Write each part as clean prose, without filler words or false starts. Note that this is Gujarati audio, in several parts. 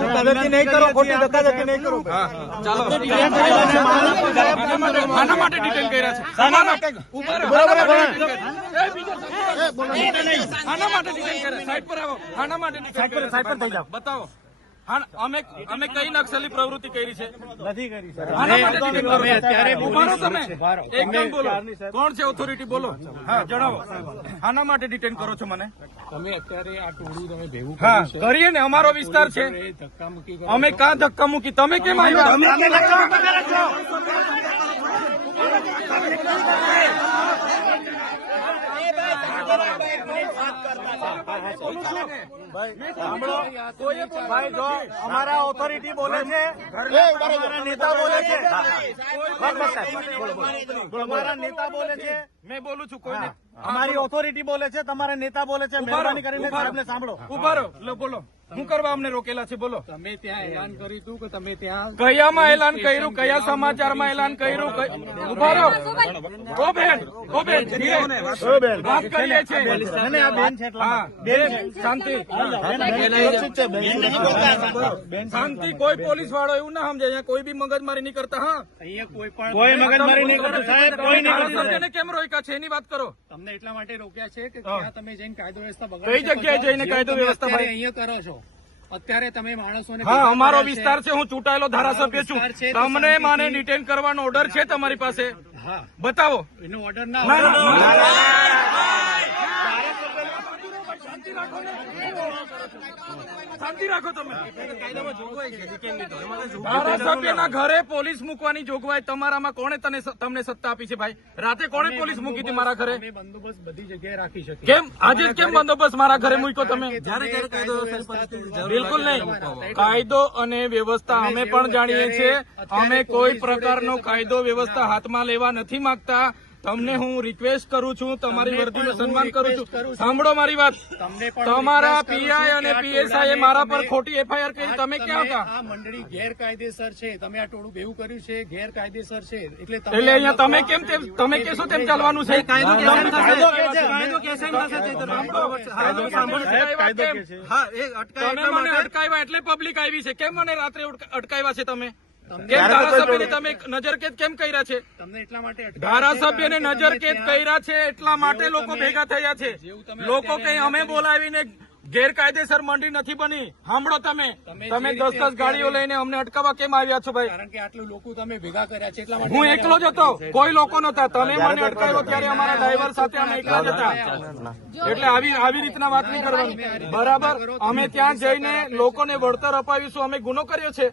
ધક્કાધક્કી નહીં કરો, ખોટી ધક્કાધક્કી નહીં કરો. ચાલો આના માટે ડિટેન કર્યા છે. આના માટે ડિટેન કર્યા. સાઈડ પર આવો. આના માટે સાઈડ પર થઈ જાઓ. બતાવો. અમે કઈ નક્સલી પ્રવૃત્તિ કરી છે? નથી કરી સર. આના માટે ડિટેન કરો. ઉભા રહો તમે. એકદમ બોલો. કોણ છે ઓથોરિટી? બોલો. હા જણાવો. આના માટે ડિટેન કરો છો મને? તમે અત્યારે આ ટોળું તમે ભેગું હા કરીએ ને, અમારો વિસ્તાર છે. અમે કાં ધક્કા મૂકી? તમે કેમ આવ્યા? ભાઈ જો અમારા ઓથોરિટી બોલે છે, અમારા નેતા બોલે છે, અમારા નેતા બોલે છે, મેં બોલું છું. કોઈને અમારી ઓથોરિટી બોલે છે, તમારા નેતા બોલે છે. મહેરબાની કરીને સાહેબને સાંભળો. ઉભા રહો. બોલો. શું કરવા અમને રોકેલા છે? બોલો. તમે ત્યાં એલાન કર્યું હતું કે તમે ત્યાં કયામાં એલાન કર્યું? કયા સમાચારમાં એલાન કર્યું? ઉભા રહો. ઓ બેન વાત કરીએ છીએ. આ બેન છે એટલા હા બેન શાંતિ શાંતિ. કોઈ પોલીસ વાળો એવું ના સમજે, અહીંયા કોઈ બી મગજમારી નહીં કરતા. હા અહીંયા કોઈ મગજમારી નહીં કરતું સાહેબ, કોઈ નહીં કરતું. ધારાસભ્યને કેમ રોક્યા છે એની વાત કરો. તમને એટલા માટે રોક્યા છે કે ત્યાં તમે જઈને કાયદો વ્યવસ્થા કઈ બગાડો. જગ્યાએ જઈને કાયદો વ્યવસ્થા ભાઈ? અહીંયા કરો છો અત્યારે તમે માણસોને. હા અમારો વિસ્તાર છે. હું ચૂંટાયેલો ધારાસભ્ય છું. તમને મને ડિટેન કરવાનો ઓર્ડર છે તમારી પાસે? હા બતાવો. એનો ઓર્ડર ના હોય. શાંતિ રાખો તમે. ધારાસભ્યના ઘરે પોલીસ મૂકવાની જોગવાઈ તમારામાં કોણે તમને સત્તા આપી છે ભાઈ? રાતે કોણે પોલીસ મૂકી હતી મારા ઘરે? અમે બંદોબસ્ત બધી જગ્યાએ રાખી શકીએ. કેમ આજે જ કેમ બંદોબસ્ત મારા ઘરે મૂક્યો તમે? બિલકુલ નહીં. કાયદો અને વ્યવસ્થા અમે પણ જાણીએ છીએ. અમે કોઈ પ્રકારનો કાયદો વ્યવસ્થા હાથમાં લેવા નથી માંગતા. તમને હું રિક્વેસ્ટ કરું છું, તમારી વર્દીનું સન્માન કરું છું. સાંભળો મારી વાત. તમારા પીઆઈ અને પીએસઆઈ મારા પર ખોટી એફઆઈઆર કરી. તમે ક્યાં હતા? આ મંડળી ગેરકાયદેસર છે. તમે આ ટોળું ભેગું કર્યું છે, ગેરકાયદેસર છે. એટલે અહીંયા તમે કેમ તમે કેશો તેમ ચાલવાનું છે? તમે મને અટકાવ્યા એટલે પબ્લિક આવી છે. કેમ મને રાત્રે અટકાવ્યા છે તમે? કેમ ધારાસભ્યને તમે નજરકેદ કેમ કર્યા છે? તમને એટલા માટે ધારાસભ્યને નજરકેદ કર્યા છે એટલા માટે લોકો ભેગા થયા છે. લોકો કઈ અમે બોલાવીને ગેરકાયદેસર મંડી નથી બની. સાંભળો તમે 10 ગાડીઓ લઈને અમને અટકાવવા કેમ આવ્યા છો ભાઈ? કારણ કે આટલું લોકો તમે ભેગા કર્યા છે એટલા માટે. હું એકલો જ હતો, કોઈ લોકો નતા. તમે મને અટકાવ્યો ત્યારે અમારા ડ્રાઈવર સાથે અમે એકલા જ હતા. એટલે આવી રીતના વાત નહીં કરવાની. બરાબર. અમે ત્યાં જઈને લોકોને વળતર અપાવીશું. અમે ગુનો કર્યો છે?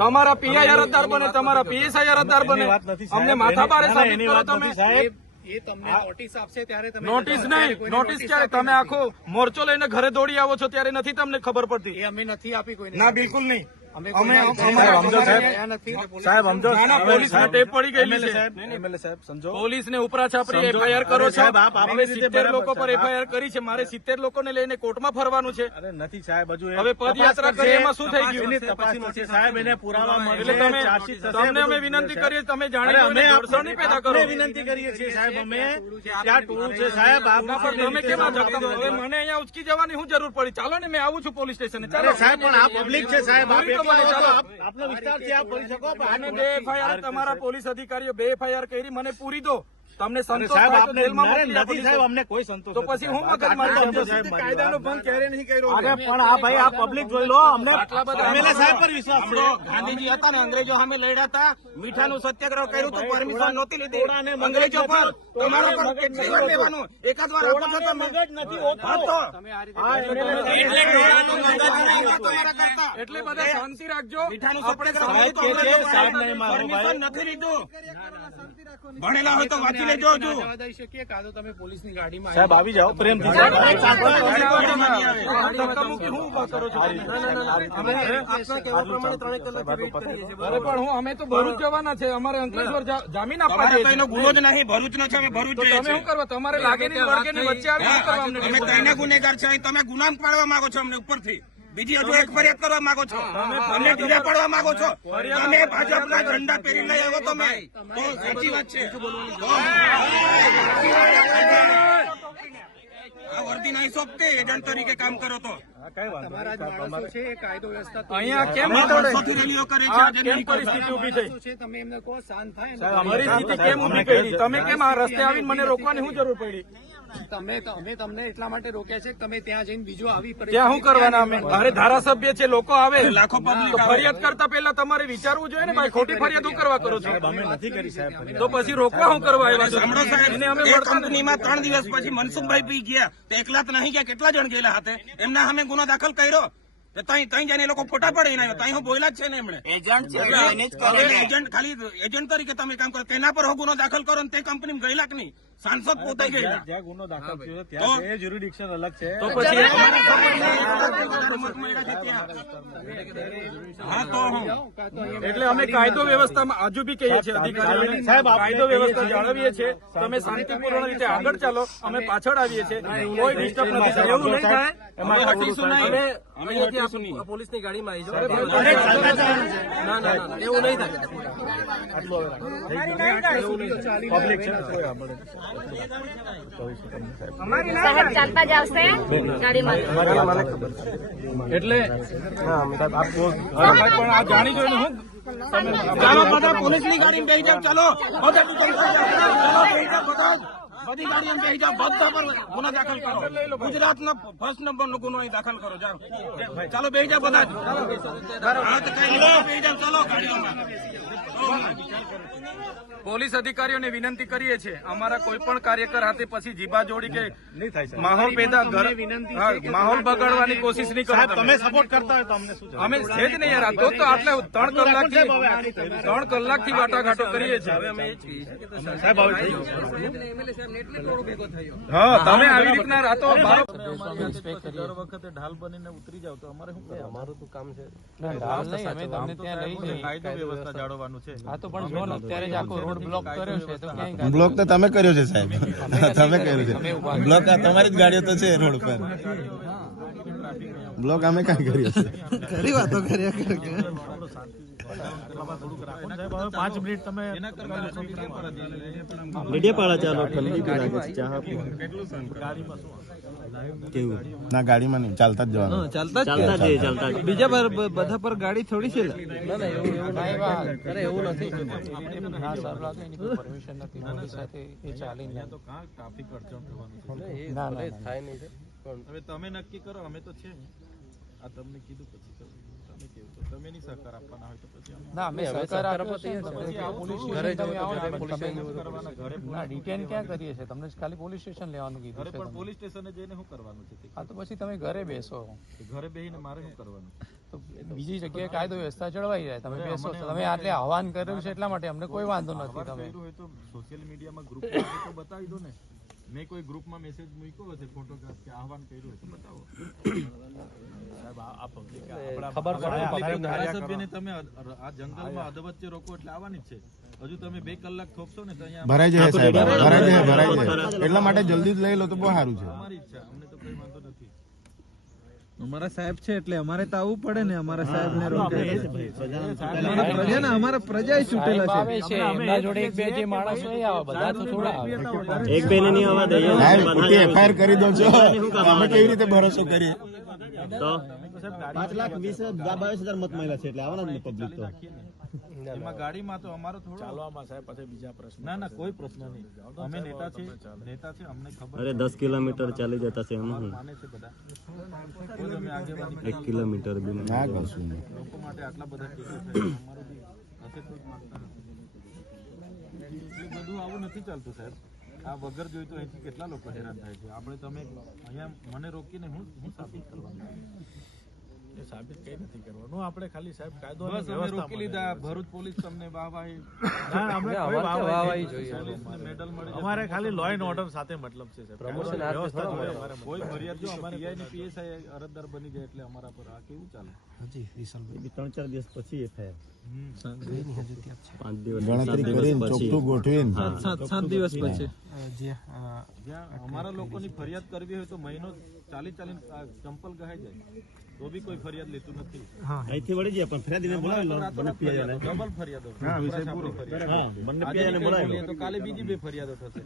તમારા પીઆઈ અરજદાર બને, તમારા પીએસઆઈ અરજદાર બને. અમને માથા ભારે સાબિત કરો તમે. એ તમને નોટિસ આપશે ત્યારે તમે. નોટિસ નહીં. નોટિસ ક્યારે? તમે આખો મોરચો લઈને ઘરે દોડી આવો છો ત્યારે નથી તમને ખબર પડતી? એ અમે નથી આપી કોઈને. ના બિલકુલ નહીં. સાહેબ સમજો, પોલીસને ટેપ પડી ગયેલી છે. એમએલએ સાહેબ સમજો. પોલીસને ઉપરા છાપરી એફઆઈઆર કરો છો. હવે 70 લોકો પર એફઆઈઆર કરી છે. મારે 70 લોકોને લઈને કોર્ટમાં ફરવાનું છે. અરે નથી સાહેબ, હજુ હવે પદયાત્રા કરી એમાં શું થઈ ગયું? તપાસનું છે સાહેબ, એને પુરાવા એટલે તમને અમે વિનંતી કરીએ, તમે જાણી અમે નહીં પેદા કરો. વિનંતી કરીએ છીએ સાહેબ. અમે ત્યાં ટોળું છે સાહેબ. તમે કેમ આ ધક્કા? હવે મને અહીંયા ઉચકી જવાની શું જરૂર પડી? ચાલો ને, મેં આવું છું પોલીસ સ્ટેશને. ચાલો સાહેબ, પણ આ પબ્લિક છે સાહેબ. આપનો વિસ્તાર છે, આપ કરી શકો. આને 2 એફઆઈઆર તમારા પોલીસ અધિકારીઓ 2 એફઆઈઆર કરી. મને પૂરી દો. તમને સંતોષ સાહેબ થાય તો આપને જેલમાં મોકલી આપો. નથી સાહેબ, અમને કોઈ સંતોષ તો પછી હું મગજ મારી કાયદાનો ભંગ ક્યારે નહીં કર્યો? અરે પણ આ ભાઈ આ પબ્લિક જોઈ લો. અમને એમએલએ સાહેબ પર વિશ્વાસ છે. ગાંધીજી હતા ને, અંગ્રેજો સામે લડ્યા હતા, મીઠાનું સત્યાગ્રહ કર્યું હતું, પરમિશન નહોતી લીધી અંગ્રેજો પર. તમારા પર કેટલી વાર લેવાનું? એકાદ વાર આપો છો તમે. એટલે બધા શાંતિ રાખજો. મીઠાનું આપણે પરમિશન નથી લીધું. ભણેલા હોય તો વાંચી લેજો. હજુ જવા દઈ શકીએ કાં તો તમે પોલીસની ગાડીમાં સાહેબ આવી જાઓ પ્રેમથી. ધક્કા મૂકી હું ઉભા કરો છો? અરે પણ અમે તો ભરૂચ જવાના છે. અમારે અંકલેશ્વર જામીન આપવા તમારે તો એનો ગુનો જ નહીં. ભરૂચ નો છે, અમે ભરૂચ જઈએ તમે શું કરવા? તમારે લાગે નહીં વળગે ને વચ્ચે આવી શું કરવા? અમને અમે કઈને ગુનેગાર છે? તમે ગુનામ પાડવા માંગો છો અમને ઉપરથી. બીજી હજુ એક ફરિયાદ કરવા માંગો છો? અમને ઢીલા પડવા માંગો છો? તમે ભાજપના ઝંડા પહેરી લઈ આવો તમે તો સાચી વાત છે. આ વર્દી નહીં સોંપતે એજન્ટ તરીકે કામ કરો તો તમારા જ માણસો છે એ કાયદો વ્યવસ્થા તોડી અહીંયા કેમ અમે તોડે? વર્ષોથી રેલીઓ કરે છે આ આજે કેમ નહીં કરે. પરિસ્થિતિ ઊભી થઈ? માણસો છે, તમે એમને કહો શાંત થાય ને. અમારી સ્થિતિ કેમ ઊભી કરી? તમે કેમ આ રસ્તે આવીને મને રોકવાની શું જરૂર પડી? અમે તમને એટલા માટે રોક્યા છે કે તમે ત્યાં જઈને બીજો આવી ત્યાં શું કરવાના અમે? અરે ધારાસભ્ય છે, લોકો આવે લાખો public તો ફરિયાદ કરતા પહેલા તમારે વિચારવું જોઈએ ને ભાઈ, ખોટી ફરિયાદ શું કરવા કરો છો? અમે નથી કરી સાહેબ. તો પછી રોકવા શું કરવા આવ્યા છો? સાંભળો સાહેબ, એને અમે એ મળતા નથી. કંપનીમાં 3 દિવસ પછી મનસુખભાઈ પી ગયા તો એકલા તો નહીં ગયા, કેટલા જણ ગયેલા હાથે એમના સામે ગુનો દાખલ કર્યો. તઈ જઈને એ લોકો ફોટા પડે એના તઈ હું બોલ્યા જ છે ને એમણે એજન્ટ ખાલી એજન્ટ તરીકે તમે કામ કરો તેના પર ગુનો દાખલ કરો ને તે કંપની ગયેલા કે નહીં? સાંસદ પોતે ગયેલા જ્યાં ગુનો દાખલ થયો છે ત્યાં એ જ્યુરિડિક્શન અલગ છે. તો પછી હા તો હું એટલે અમે કાયદો વ્યવસ્થામાં હજુ બી કહીએ છીએ અધિકારીઓને, કાયદો વ્યવસ્થા જાળવીએ છીએ. તમે શાંતિપૂર્ણ રીતે આગળ ચાલો, અમે પાછળ આવીએ છીએ, કોઈ ડિસ્ટર્બ નથી થાય. એવું નહીં થાય. અમે હટીશું નહીં. અમે અહીંયાથી આ પોલીસની ગાડીમાં આવી જાઓ. ના ના ના, એવું નહીં થાય. પબ્લિક છે સાહેબ ચાલતા જ આવશે ગાડીમાં. એટલે પણ આ જાણી જોઈને હું ચાલો બધા પોલીસની ગાડીમાં બેસી જાવ. ચાલો બધા બેસી જાવ. બધા બધી ગાડીમાં બેસી જાવ. બધા પર ગુનો દાખલ કરો. ગુજરાતનો ફર્સ્ટ નંબરનો ગુનો અહીં દાખલ કરો. જાઓ ચાલો બેસી જાવ બધા જ. હા તો કઈ નહીં, બેસી જાવ. ચાલો ગાડીઓમાં. પોલીસ અધિકારીઓને વિનંતી કરીએ છીએ, અમારા કોઈ પણ કાર્યકર હાથે પછી જીભા જોડી કે માહોલ પેદા માહોલ બગાડવાની કોશિશ નહીં કરો. તમે સપોર્ટ કરતા હોય તો અમને શું છે? અમે છે જ નહીં યાર. આ તો આટલે 3 કલાકથી વાટાઘાટો કરીએ છીએ. સાહેબ હવે થઈ ગયું. હા, તમે આવી રીતના રાતો દર વખતે ઢાલ બનીને ઉતરી જાવ તો અમારે શું કરવાનું? અમારું તો કામ છે કાયદો વ્યવસ્થા જાળવવાનું છે. બ્લોક તો તમે કર્યો છે સાહેબ, તમે કર્યો છે બ્લોક. આ તમારી જ ગાડીઓ તો છે રોડ પર. બ્લોક અમે કઈ કર્યો છે? ખરી વાતો કર્યા કરે. સાહેબ હવે 5 મિનિટ તમે મીડિયા ચાલો ઠંડી બી લાગે છે. ચા કેવું? ના ગાડીમાં નહીં, ચાલતા જ જવાનું. ચાલતા બીજા બધા પર ગાડી થોડી છે. ટ્રાફિક અડચણ થવાનું છે. હવે તમે નક્કી કરો, અમે તો છે નહીં. આ તમને કીધું પછી તમે કેવું તો તમે નહીં સહકાર આપવાના હોય તો પછી ડિટેન ક્યાં કરીએ છીએ? તમને ખાલી પોલીસ સ્ટેશન લેવાનું કીધું ઘરે છે. પણ પોલીસ સ્ટેશને જઈને શું કરવાનું છે? હા તો પછી તમે ઘરે બેસો, ઘરે બેસીને મારે શું કરવાનું? તો બીજી જગ્યાએ કાયદો વ્યવસ્થા જળવાઈ જાય. તમે બેસો, તમે આટલે આહવાન કર્યું છે એટલા માટે અમને કોઈ વાંધો નથી. તમે કર્યું હોય તો સોશિયલ મીડિયામાં ગ્રુપ તો બતાવી દો ને. મેં કોઈ ગ્રુપમાં મેસેજ મૂક્યો હશે ફોટોગ્રાફ કે આહવાન કર્યું હોય તો બતાવો. ધારાસભ્યને તમે આ જંગલમાં અધવચ્ચે રોકો એટલે આવવાની જ છે. હજુ તમે 2 કલાક થોપશો ને તો અહીંયા ભરાઈ જાય સાહેબ, ભરાઈ જાય. એટલા માટે જલ્દી જ લઈ લો તો બહુ સારું છે. અમારી ઈચ્છા, અમને તો કઈ વાંધો નથી. અમારા સાહેબ છે એટલે અમારે તો આવવું પડે ને. અમારા સાહેબ ને પ્રજા, અમારા પ્રજા ચૂંટેલા છે. એમના જોડે એક બે જે માણસો એ આવે, બધા તો થોડા આવે. એક બેને નહીં આવવા દઈએ સાહેબ, ખોટી એફઆઈઆર કરી દો છો. અમે કેવી રીતે ભરોસો કરીએ? તો 5,20,000 મત મળ્યા છે એટલે આવવાના જ ને પબ્લિક તો. એમાં ગાડીમાં તો અમારો થોડો ચાલવામાં સાહેબ પછી બીજા પ્રશ્ન. ના કોઈ પ્રશ્ન નહીં. અમે નેતા છે અમને ખબર. અરે 10 કિલોમીટર ચાલી જતા છે એમાં માને છે બધા. કોઈ અમે આગેવાની 1 કિલોમીટર બી ના કરશું. લોકો માટે આટલા બધા કેસો થાય, અમારું બી હશે તો જ માનતા નથી. એટલે બધું આવું નથી ચાલતું સાહેબ. આ વગર જોઈ તો અહીંથી કેટલા લોકો હેરાન થાય છે. આપણે તમે અહીંયા મને રોકીને હું સાબિત કરવાનું? એ સાબિત કઈ નથી કરવાનું. આપણે ખાલી સાહેબ કાયદો બસ અમે રોકી લીધા. ભરૂચ પોલીસ તમને વાહવાહી મેડલ મળી. અમારે ખાલી લો એન્ડ ઓર્ડર સાથે મતલબ છે સાહેબ. કોઈ ફરિયાદ જો અમારે પીઆઈ અરજદાર બની જાય એટલે અમારા પર આ કેવું ચાલે? 3-4 દિવસ પછી એફઆઈઆર 5 દિવસ ગણતરી કરીને ચોખ્ખું ગોઠવીને 7 દિવસ પછી જ્યાં અમારા લોકોની ફરિયાદ કરવી હોય તો મહિનો ચાલી ચંપલ ગહાઈ જાય તો બી કોઈ ફરિયાદ લેતું નથી. અહીંથી વળી જાય પણ ફરિયાદીને બોલાવી લો બંને પીઆઈને. ડબલ ફરિયાદો બંને પીઆઈને બોલાવી લો. તો કાલે બીજી 2 ફરિયાદો થશે.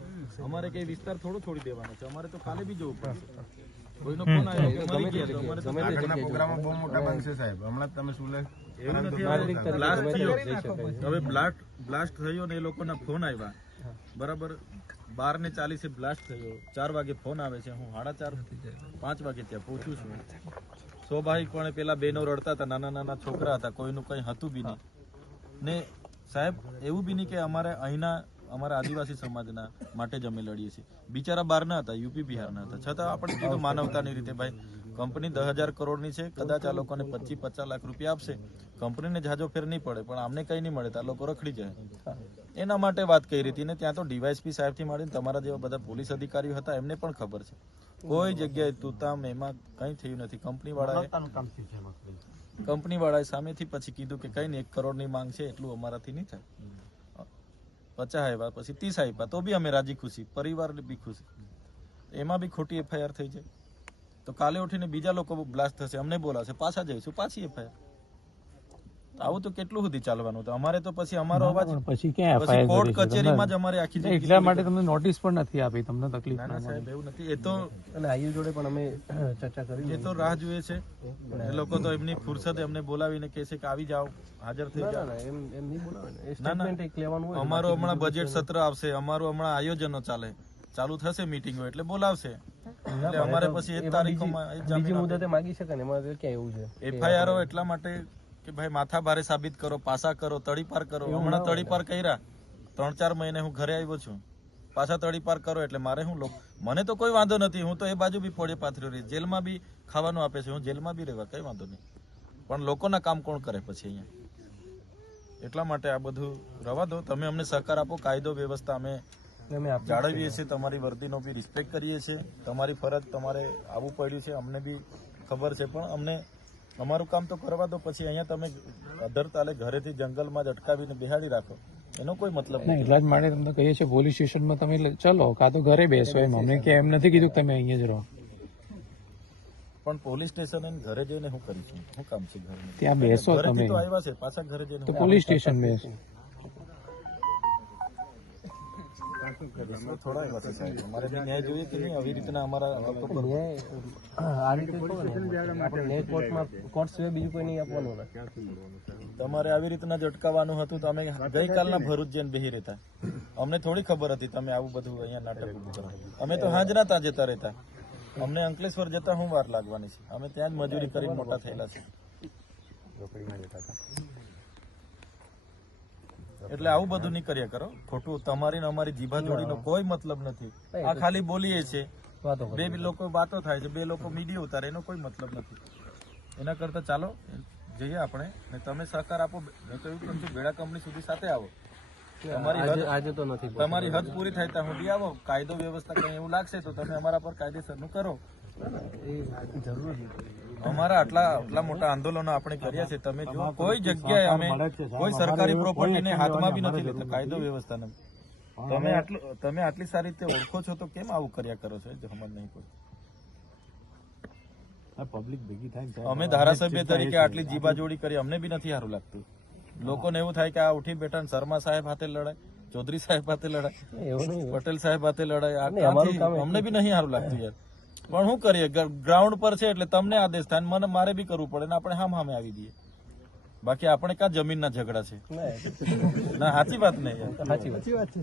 અમારે કઈ વિસ્તાર થોડો છોડી દેવાનો છે, અમારે તો કાલે બી જવું પડશે. કોઈનો ફોન આવ્યો કે મરી ગયા તો અમારે તો આગળના પ્રોગ્રામમાં બહુ મોટા બનશે સાહેબ. હમણાં તમે શું લે એવું નથી. બ્લાસ્ટ થયો, હવે બ્લાસ્ટ થયો ને એ લોકોના ફોન આવ્યા બરાબર. 12:40 બ્લાસ્ટ થયો, 4 વાગે ફોન આવે છે. હું 4:30-5 વાગે ત્યાં પહોંચું છું. સ્વાભાવિકપણે પેલા બહેનો રડતા હતા, નાના નાના છોકરા હતા, કોઈનું કંઈ હતું બી નહીં. ને સાહેબ એવું બી નહીં કે અમારા આદિવાસી સમાજના માટે જ અમે લડીએ છીએ. બિચારા બહારના હતા, યુપી બિહારના હતા, છતાં આપણે કીધું માનવતાની રીતે ભાઈ કંપની 10,000 કરોડની છે, કદાચ આ લોકોને 25-50 લાખ રૂપિયા આપશે, કંપનીને જાજો ફેર નહીં પડે, પણ આમને કંઈ નહીં મળે તો આ લોકો રખડી જાય. એના માટે વાત કરી હતી. ને ત્યાં તો ડીવાયએસપી સાહેબથી માંડીને તમારા જેવા બધા પોલીસ અધિકારીઓ હતા, એમને પણ ખબર છે કોઈ જગ્યાએ તૂતામ એમાં કંઈ થયું નથી. કંપનીવાળાએ સામેથી પછી કીધું કે કંઈ નહીં, 1 કરોડની માંગ છે, એટલું અમારાથી નહીં થાય. 50 આવ્યા, પછી 30 આપ્યા, તો બી અમે રાજી ખુશી, પરિવારને બી ખુશી. એમાં બી ખોટી FIR થઈ જાય તો કાલે ઉઠીને બીજા લોકો બ્લાસ્ટ થશે, અમને બોલાવશે, પાછા જઈશું, પાછી FIR. આવું તો કેટલું સુધી ચાલવાનું હતું? અમારે તો પછી અમારો અવાજ પછી ક્યાં કોર્ટ કચેરીમાં જ અમારે આખી જિંદગી એટલા માટે તમને નોટિસ પણ નથી આપી, તમને તકલીફ ના સાહેબ એવું નથી. એ તો અને આયુ જોડે પણ અમે ચર્ચા કરી. એ તો રાહ જુએ છે. એ લોકો તો એમની ફુરસદ એમને બોલાવીને કહે છે કે આવી જાઓ, હાજર થઈ જાઓ. એમ નહીં બોલાવે, સ્ટેટમેન્ટ એક લેવાનું હોય. અમારું હમણાં બજેટ સત્ર આવશે, અમારું હમણાં આયોજનો ચાલુ થશે, મીટિંગો એટલે બોલાવશે. એટલે અમારે પછી 1 તારીખમાં બીજી મુદતે માંગી શકે ને, એમાં ક્યાં એવું છે? FIR એટલા માટે કે ભાઈ માથા ભારે સાબિત કરો, પાસા કરો, તડીપાર કરો. હમણાં તડીપાર કર્યા, 3-4 મહિને હું ઘરે આવ્યો છું, પાછા તડીપાર કરો એટલે મારે મને તો કોઈ વાંધો નથી. હું તો એ બાજુ બી પોડે પાથર્યો રહી, જેલમાં બી ખાવાનું આપે છે, હું જેલમાં બી રહેવા કઈ વાંધો નહીં. પણ લોકોના કામ કોણ કરે પછી અહીંયા? એટલા માટે આ બધું રવા દો. તમે અમને સહકાર આપો, કાયદો વ્યવસ્થા અમે જાળવીએ છીએ, તમારી વર્દીનો બી રિસ્પેક્ટ કરીએ છીએ. તમારી ફરજ તમારે આવવું પડ્યું છે, અમને બી ખબર છે, પણ અમને અમારું કામ તો કરવા દો. પછી અહીંયા તમે અધર તાલે ઘરેથી જંગલમાં જ અટકાવીને બેહાડી રાખો, એનો કોઈ મતલબ નહીં. એટલા જ માટે તમને કહીએ છીએ પોલીસ સ્ટેશનમાં તમે ચલો, કાં તો ઘરે બેસો. એમ અમને કે એમ નથી કીધું તમે અહીંયા જ રહો. પણ પોલીસ સ્ટેશન ઘરે જઈને શું કરીશું? શું કામ છે ઘરે? ત્યાં બેસો તમે, ઘરેથી તો આવ્યા છે, પાછા ઘરે જઈને તો પોલીસ સ્ટેશન બેસો. થોડા આવ્યા છે સાહેબ, અમારે બી ન્યાય જોઈએ કે નહીં? આવી રીતના અમારા આ રીતે કોર્ટ સિવાય બીજું કોઈ નહીં આપવાનું. તમારે આવી રીતના જ અટકાવવાનું હતું તો અમે ગઈકાલના ભરૂચ જઈને બેહી રહેતા. અમને થોડી ખબર હતી તમે આવું બધું અહીંયા નાટક ઉભું કરો. અમે તો હાજરા તા જતા રહેતા. અમને અંકલેશ્વર જતા શું વાર લાગવાની છે? અમે ત્યાં જ મજૂરી કરીને મોટા થયેલા છે. એટલે આવું બધું નહીં કર્યા કરો. ખોટું તમારી ને અમારી જીભા જોડીનો કોઈ મતલબ નથી. આ ખાલી બોલીએ છે, 2 લોકો વાતો થાય છે, 2 લોકો મીડિયા ઉતારે, એનો કોઈ મતલબ નથી. એના કરતા ચાલો જઈએ આપણે, ને તમે સહકાર આપો. મેં તો એવું કહું છું, બેડા કંપની સુધી સાથે આવો. આજે તો નથી, તમારી હદ પૂરી થાય ત્યાં સુધી આવો. કાયદો વ્યવસ્થા કઈ એવું લાગશે તો તમે અમારા પર કાયદેસરનું કરો. અમારા આટલા મોટા આંદોલનો આપણે કર્યા છે, તમે જો કોઈ જગ્યાએ અમે કોઈ સરકારી પ્રોપર્ટીને હાથમાં બી નથી લેતા. કાયદો વ્યવસ્થાને તમે આટલી સારી રીતે ઓળખો છો તો કેમ આવું કર્યા કરો છો? સમજ નહીં પડતી. પબ્લિક ભેગી થાય. અમે ધારાસભ્ય તરીકે આટલી જીબાજોડી કરી, અમને બી નથી સારું લાગતું. લોકોને એવું થાય કે આ ઉઠી બેઠા શર્મા સાહેબ હાથે લડાય, ચૌધરી સાહેબ હાથે લડાય, પટેલ સાહેબ હાથે લડાય. અમને બી નહીં સારું લાગતું યાર. પણ શું કરીએ, ગ્રાઉન્ડ પર છે એટલે તમને આદેશ થાય, મારે બી કરવું પડે ને આપણે સામે આવી દઈએ. બાકી આપણે ક્યાં જમીનના ઝઘડા છે? ના સાચી વાત નહીં યાર, સાચી વાત છે.